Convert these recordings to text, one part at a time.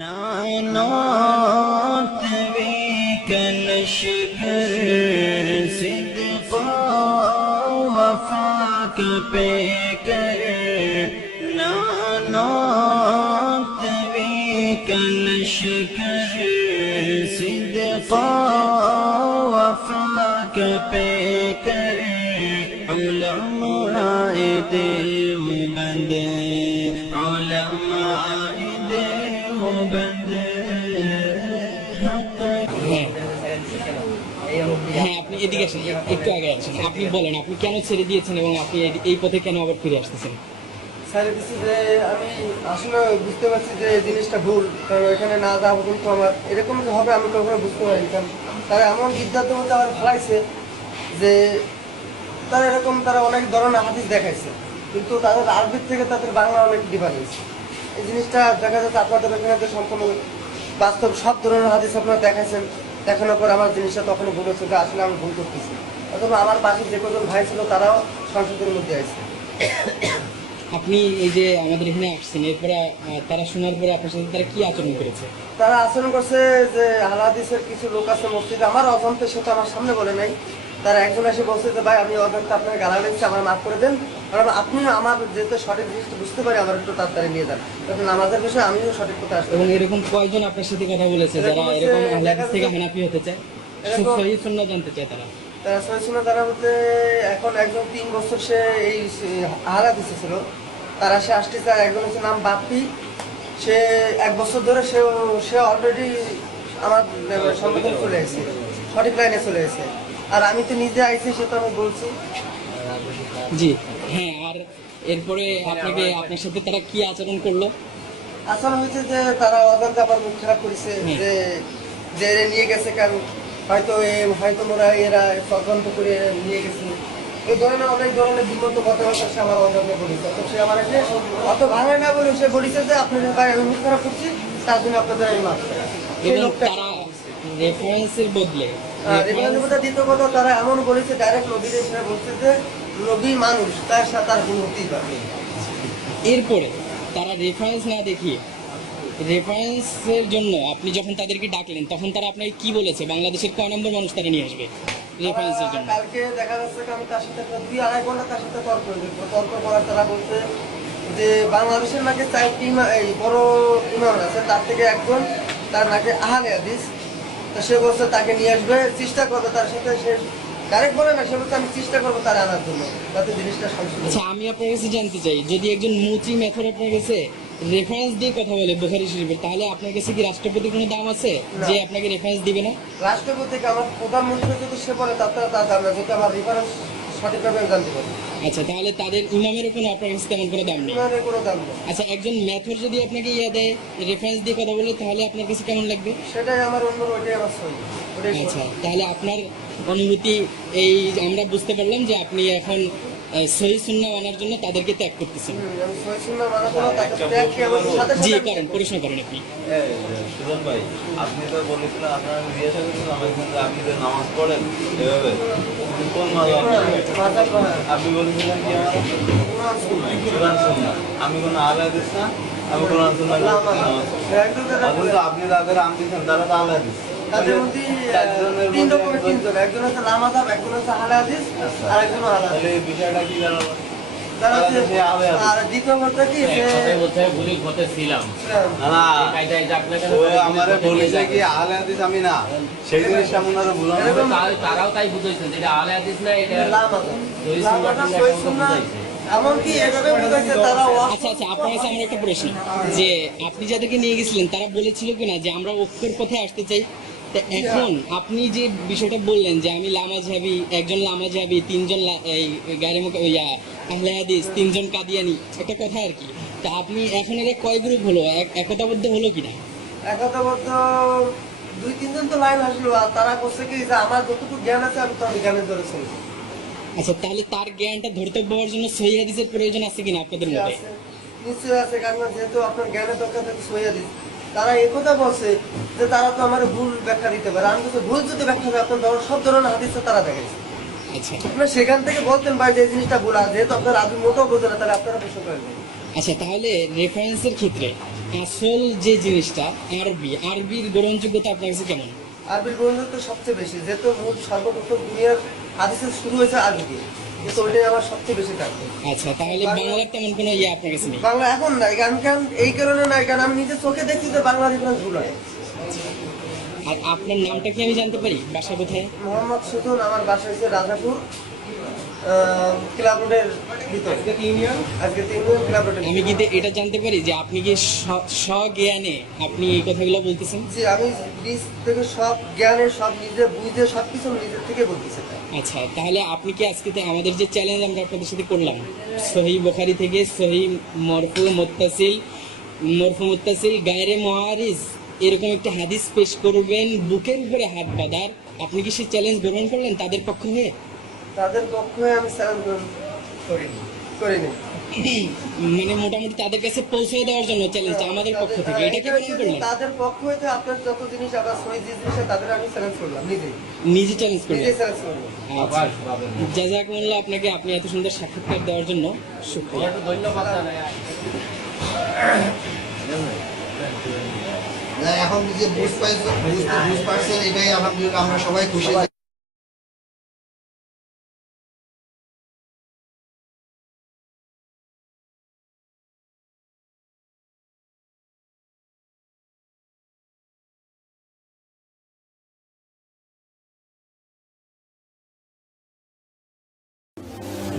نعنات بك نشهر صدقا وفاك بكر نعنات بك نشهر صدقا وفاك بكر علماء دیوبند علماء دیوبند হ্যাঁ, আপনি এদিকে আসেন, একটু আগে আসেন। আপনি বলেন আপনি কেন ছেড়ে দিয়েছেন এবং আপনি এই পথে কেন আবার ফিরে আসতেছেন? ছেড়ে দিচ্ছি যে আমি আসলে বুঝতে পারছি যে এই জিনিসটা ভুল, কারণ এখানে না যাবো কিন্তু আমার এরকম যে হবে আমি কখনো বুঝতে পারিনি। কারণ তারা এমন বিদ্যার্থীর মধ্যে আমার ফেলাইছে যে তারা অনেক ধরনের হাদিস দেখাইছে, কিন্তু তাদের আরবির থেকে তাদের বাংলা অনেক ডিফারেন্স। এই জিনিসটা দেখা যাচ্ছে আপনাদের এখানে যে সম্পূর্ণ বাস্তব সব ধরনের হাদিস আপনারা দেখাইছেন, দেখানোর পর আমার জিনিসটা তখনই ভুল হচ্ছে যে আসলে আমি ভুল করতেছি। অথবা আমার পাশে যে কজন ভাই ছিল তারাও সংসদের মধ্যে আছে। আপনি এই যে আমাদের এখানে আসছেন, এরপরে তারা শোনার পরে আপনার সাথে তারা কি আচরণ করেছে? তারা আচরণ করছে যে আহলে হাদিসের কিছু লোক আছে মসজিদে, আমার অজান্তে সেটা আমার সামনে বলে নাই। তারা একজন এসে বলছে যে ভাই আমি অজান্তে আপনার গালা দিচ্ছি, আমার মাফ করে দেন, কারণ আপনি আমার যেহেতু সঠিক জিনিসটা বুঝতে পারি আমার একটু তাড়াতাড়ি নিয়ে যান, তখন নামাজের বিষয়ে আমিও সঠিক কথা আসতে। এবং এরকম কয়জন আপনার সাথে কথা বলেছে যারা এরকম আহলে হাদিস থেকে হানাফি হতে চায়, সহিহ সুন্নাহ জানতে চায়? তারা সহিহ সুন্নাহ তারা বলতে এখন একজন 3 বছর সে এই আহলে হাদিসে ছিল, তারা সে আসতেছে। আর একজন হচ্ছে নাম বাপ্পি, সে 1 বছর ধরে সে অলরেডি আমার সংগঠন চলে এসেছে, সঠিক লাইনে চলে এসেছে। আর আমি তো নিজে আইছি, সে তো আমি বলছি। জি হ্যাঁ। আর এরপরে আপনার সাথে তারা কি আচরণ করলো? আচরণ হয়েছে যে তারা অজান্তে আমার মুখ খারাপ করেছে, যে এরা নিয়ে গেছে, কারণ হয়তো মোরা এরা তদন্ত করে নিয়ে গেছে, এই ধরনের অনেক ধরনের বিগত কথাবার্তা সে আমার অজান্তে বলেছে। তো সে আমার এসে অত ভাঙায় না বলে সে বলেছে যে আপনাদের ভাই আমি মুখ খারাপ করছি, তার জন্য আপনাদের আমি মাফ করি। এবং তারা রেফারেন্সের বদলে দ্বিতীয় কথা তারা এমন বলেছে, ডাইরেক্ট নবীর এসে বলছে যে নবী মানুষ, তার সাথে তার ভুল হতেই পারে। এরপরে তারা রেফারেন্স না দেখিয়ে রেফারেন্সের জন্য আপনি যখন তাদেরকে ডাকলেন তখন তারা আপনাকে কি বলেছে? বাংলাদেশের কয় নম্বর মানুষ তারা নিয়ে আসবে রেফারেন্সের জন্য? কালকে দেখা যাচ্ছে আমি তার সাথে 2-2.5 ঘন্টা তার সাথে তর্ক করার তারা বলছে যে বাংলাদেশের নাকি 4টি এই বড় ইমাম আছে, তার থেকে একজন তার নাকি আহলে হাদিস, তো সে বলছে তাকে নিয়ে আসবে, চেষ্টা করবে তার সাথে। সে ডাইরেক্ট বলে না, সে বলছে আমি চেষ্টা করবো তার আনার জন্য, যাতে জিনিসটা সংশোধন। আচ্ছা, আমি আপনার কাছে জানতে চাই, যদি একজন মুচি মেথর আপনার কাছে রেফারেন্স দিয়ে কথা বলে বুখারী শরীফের, তাহলে আপনার কাছে কি রাষ্ট্রপতির কোনো দাম আছে যে আপনাকে রেফারেন্স দিবে না? রাষ্ট্রপতিকে আমার প্রধানমন্ত্রী যদি সে বলে তার দাম না, যদি আমার রেফারেন্স সঠিকভাবে জানতে পারি। আচ্ছা, তাহলে তাদের ইমামেরও কোনো আপনার কাছে তেমন কোনো দাম নেই? ইমামের কোনো দাম নেই। আচ্ছা, একজন মেথর যদি আপনাকে দেয় রেফারেন্স দিয়ে কথা বলে, তাহলে আপনার কাছে কেমন লাগবে? সেটাই আমার ওইটাই আমার সই। আচ্ছা, তাহলে আপনার অনুভূতি এই আমরা বুঝতে পারলাম যে আপনি এখন সহিহ সুন্নাহ মানার জন্য তাদেরকে ত্যাগ করতেছেন। আমি সহিহ সুন্নাহ মানার জন্য তাকে ত্যাগ করে সাথে জি করেন, প্রশ্ন করেন আপনি। সুজন ভাই, আপনি তো বলেছিলেন আপনার জিজ্ঞাসা করেছিলেন আমার কিন্তু আপনি তো নামাজ পড়েন এভাবে কোন মাযহাব? আপনি বলেছিলেন কি আমার কোরআন সুন্নাহ, আমি কোন আহলে হাদিস না, আমি কোরআন সুন্নাহ আপনি যাদের আম দিচ্ছেন তারা তো আহলে হাদিস। তাদের মধ্যে 3 রকমের 3 জন, একজন হচ্ছে লামাযাব, একজন হচ্ছে আহলে হাদিস, আর একজন আহলে হাদিস। তাহলে এই বিষয়টা কি জানাবো? আর দ্বিতীয় কথা কি যে আমারে বলেছে কি আহলে হাদিস আমি না, সেই জিনিসটা মনে ভুল তারাও তাই বুঝাইছেন যেটা আহলে হাদিস না, এটা এমনকি এভাবে বুঝাইছে তারা। আচ্ছা, আপনার কাছে আমার একটা প্রশ্ন, যে আপনি যাদেরকে নিয়ে গেছিলেন তারা বলেছিল কিনা যে আমরা ঐক্যের পথে আসতে চাই? তা এখন আপনি যে বিষয়টা বললেন যে আমি লামাযহাবী, একজন লামাযহাবী, 3 জন আহলে হাদিস, 3 জন কাদিয়ানি, একটা কথা আর কি। তা আপনি এখন এর কয় গ্রুপ হলো, একতাবদ্ধ হলো কিনা? একতাবদ্ধ 2-3 জন তো লাইন আসলো, আর তারা করছে কি যে আমার যতটুকু জ্ঞান আছে আমি তার জ্ঞানের ধরে চলছি। আচ্ছা, তাহলে তার জ্ঞানটা ধর্তব্য হওয়ার জন্য সহিহ হাদিসের প্রয়োজন আছে কিনা আপনাদের মধ্যে? নিশ্চয়ই আছে, কারণ যেহেতু আপনার জ্ঞানের দরকার থাকে সহিহ হাদিস। তারা একথা বলছে যে তারা তো আমার ভুল ব্যাখ্যা দিতে পারে, আমি তো ভুল যদি ব্যাখ্যা দেয় আপনার সব ধরনের হাদিসে তারা দেখেছে। আচ্ছা, আপনার সেখান থেকে বলতেন ভাই যে এই জিনিসটা ভুল, আর যেহেতু আপনার আদৌ মোটেও বোঝে না, তাহলে আপনারা প্রশ্ন করেন। আচ্ছা, তাহলে রেফারেন্সের ক্ষেত্রে আসল যে জিনিসটা আরবির গ্রহণযোগ্যতা আপনার কাছে কেমন? আরবির গ্রহণযোগ্য তো সবচেয়ে বেশি, যেহেতু মূল সর্বপ্রথম দুনিয়ার হাদিসের শুরু হয়েছে আরবি দিয়ে, কিন্তু ওইটাই আমার সবচেয়ে বেশি থাকবে। আচ্ছা, তাহলে বাংলার তেমন কোনো আপনার কাছে নেই? বাংলা এখন নাই, কারণ এই কারণে নাই, কারণ আমি নিজে চোখে দেখছি যে বাংলা রেফারেন্স ভুল হয়। আর আপনার নামটা কি আমি জানতে পারি? বাসা কোথায়? মোহাম্মদ সুজন, আমার বাসা হচ্ছে রাজাপুর ক্লাব রোডের ভিতরে। আজকে 3 ইউনিয়ন ক্লাব রোডের। আমি কি এটা জানতে পারি যে আপনি কি স্বজ্ঞানে আপনি এই কথাগুলো বলতেছেন? জি, আমি নিজ থেকে সব জ্ঞানে, সব নিজে বুঝে সবকিছু নিজের থেকে বলতেছি। আচ্ছা, তাহলে আপনি কি আজকে আমাদের যে চ্যালেঞ্জ আমরা আপনাদের সাথে করলাম, সহি বুখারী থেকে সহি মরফু মুত্তাসিল গায়রে মুআরিজ এরকম একটা হাদিস পেশ করবেন বুকের উপরে হাত বাঁধার, আপনি কি সেই চ্যালেঞ্জ গ্রহণ করলেন তাদের পক্ষ হয়ে? তাদের পক্ষে আমি চ্যালেঞ্জ করিনি। মানে মোটামুটি তাদের কাছে পৌঁছে দেওয়ার জন্য চ্যালেঞ্জটা আমাদের পক্ষ থেকে, এটা কি গ্রহণ করলেন? তাদের পক্ষ হইতে আপনার যত জিনিস আপনার সহি জিনিস তাদের আমি চ্যালেঞ্জ করলাম, নিজে চ্যালেঞ্জ করলেন। চ্যালেঞ্জ করলাম। আচ্ছা, জাযাকুমুল্লাহ, আপনাকে আপনি এত সুন্দর সাক্ষাৎকার দেওয়ার জন্য শুকরিয়া। ধন্যবাদ জানাই। না, এখন যে বুঝ পারছেন এটাই আলহামদুলিল্লাহ আমরা সবাই খুশি।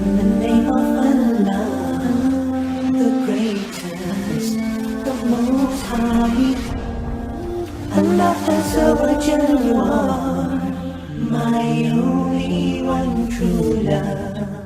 In the name of Allah, the greatest, the most high. Allah Azza wa Jalla, you are my only one true love.